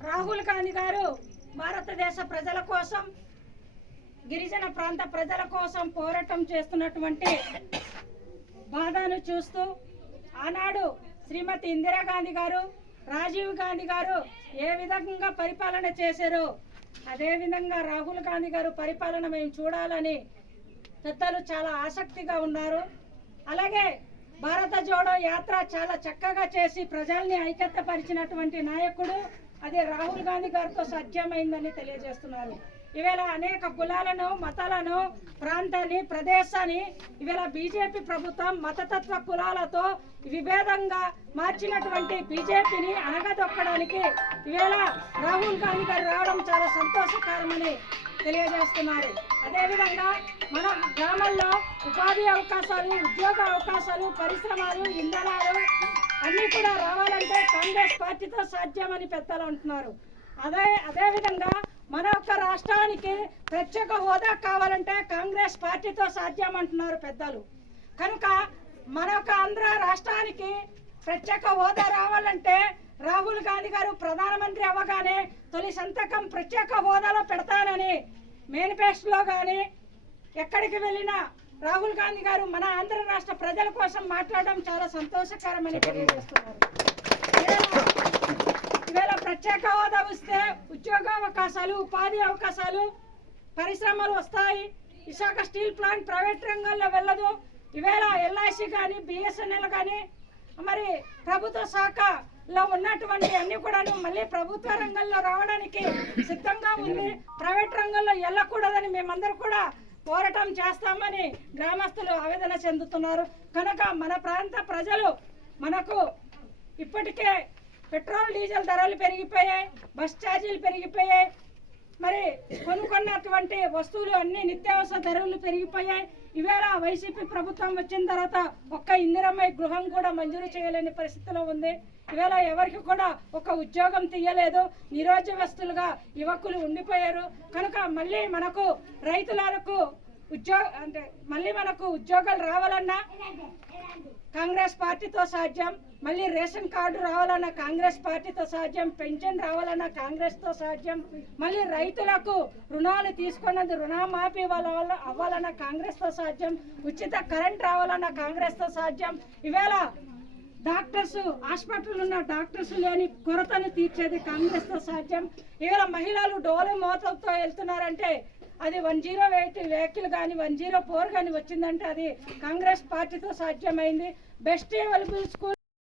రాహుల్ గాంధీ గారు భారతదేశ ప్రజల కోసం గిరిజన ప్రాంత ప్రజల కోసం పోరాటం చేస్తున్నటువంటి బాధను చూస్తూ ఆనాడు శ్రీమతి ఇందిరాగాంధీ గారు రాజీవ్ గాంధీ గారు ఏ విధంగా పరిపాలన చేశారో అదేవిధంగా రాహుల్ గాంధీ గారు పరిపాలన మేము చూడాలని పెద్దలు చాలా ఆసక్తిగా ఉన్నారు. అలాగే భారత జోడో యాత్ర చాలా చక్కగా చేసి ప్రజల్ని ఐక్యతపరిచినటువంటి నాయకుడు అదే రాహుల్ గాంధీ గారితో సాధ్యమైందని తెలియజేస్తున్నారు. ఇవాళ అనేక కులాలను మతాలను ప్రాంతాన్ని ప్రదేశాన్ని ఇవాళ బీజేపీ ప్రభుత్వం మతతత్వ కులాలతో విభేదంగా మార్చినటువంటి బీజేపీని అనగదొక్కడానికి ఈవేళ రాహుల్ గాంధీ గారు రావడం చాలా సంతోషకరమని తెలియజేస్తున్నారు. అదేవిధంగా మన గ్రామాల్లో ఉపాధి అవకాశాలు ఉద్యోగ అవకాశాలు పరిశ్రమలు ఇంధనాలు అన్నీ కూడా రావాలంటే కాంగ్రెస్ పార్టీతో సాధ్యమని పెద్దలు అంటున్నారు. అదే అదేవిధంగా మన యొక్క రాష్ట్రానికి ప్రత్యేక హోదా కావాలంటే కాంగ్రెస్ పార్టీతో సాధ్యం అంటున్నారు పెద్దలు. కనుక మన యొక్క ఆంధ్ర రాష్ట్రానికి ప్రత్యేక హోదా రావాలంటే రాహుల్ గాంధీ గారు ప్రధానమంత్రి అవ్వగానే తొలి సంతకం ప్రత్యేక హోదాలో పెడతానని మేనిఫెస్టోలో కానీ ఎక్కడికి వెళ్ళినా రాహుల్ గాంధీ గారు మన ఆంధ్ర రాష్ట్ర ప్రజల కోసం మాట్లాడడం చాలా సంతోషకరమని తెలియజేస్తున్నారు. ఈవేళ- ప్రత్యేక హోదా వస్తే ఉద్యోగ అవకాశాలు ఉపాధి అవకాశాలు పరిశ్రమలు వస్తాయి. విశాఖ స్టీల్ ప్లాంట్ ప్రైవేట్ రంగంలో వెళ్ళదు. ఈవేళ ఎల్ఐసి కానీ బిఎస్ఎన్ఎల్ కానీ మరి ప్రభుత్వ శాఖలో ఉన్నటువంటి అన్ని కూడాను మళ్ళీ ప్రభుత్వ రంగంలో రావడానికి సిద్ధంగా ఉంది. ప్రైవేట్ రంగంలో వెళ్ళకూడదని మేమందరూ కూడా పోరాటం చేస్తామని గ్రామస్తులు ఆవేదన చెందుతున్నారు. కనుక మన ప్రాంత ప్రజలు మనకు ఇప్పటికే పెట్రోల్ డీజిల్ ధరలు పెరిగిపోయాయి బస్ ఛార్జీలు పెరిగిపోయాయి. మరి కొనుక్కున్నటువంటి వస్తువులు అన్ని నిత్యావసర ధరలు పెరిగిపోయాయి. ఈవేళ వైసీపీ ప్రభుత్వం వచ్చిన తర్వాత ఒక్క ఇందిరమ్మ గృహం కూడా మంజూరు చేయలేని పరిస్థితిలో ఉంది. ఈవేళ ఎవరికి కూడా ఒక ఉద్యోగం తీయలేదు. నిరోద్యోగస్తులుగా యువకులు ఉండిపోయారు. కనుక మళ్ళీ మనకు రైతులకు ఉద్యోగ అంటే మళ్ళీ మనకు ఉద్యోగాలు రావాలన్నా కాంగ్రెస్ పార్టీతో సాధ్యం మళ్ళీ రేషన్ కార్డు రావాలన్నా కాంగ్రెస్ పార్టీతో సాధ్యం పెన్షన్ రావాలన్నా కాంగ్రెస్తో సాధ్యం మళ్ళీ రైతులకు రుణాలు తీసుకున్నది రుణమాఫీ వాళ్ళ అవ్వాలన్నా కాంగ్రెస్తో సాధ్యం ఉచిత కరెంట్ రావాలన్నా కాంగ్రెస్తో సాధ్యం. ఇవేళ డాక్టర్స్ హాస్పిటల్ ఉన్న డాక్టర్స్ లేని కొరతను తీర్చేది కాంగ్రెస్తో సాధ్యం. ఇవాళ మహిళలు డోలు మోతలతో వెళ్తున్నారంటే అది వన్ జీరో ఎయిట్ వెహికల్ కానీ వన్ జీరో ఫోర్ కానీ వచ్చిందంటే అది కాంగ్రెస్ పార్టీతో సాధ్యమైంది. Best available school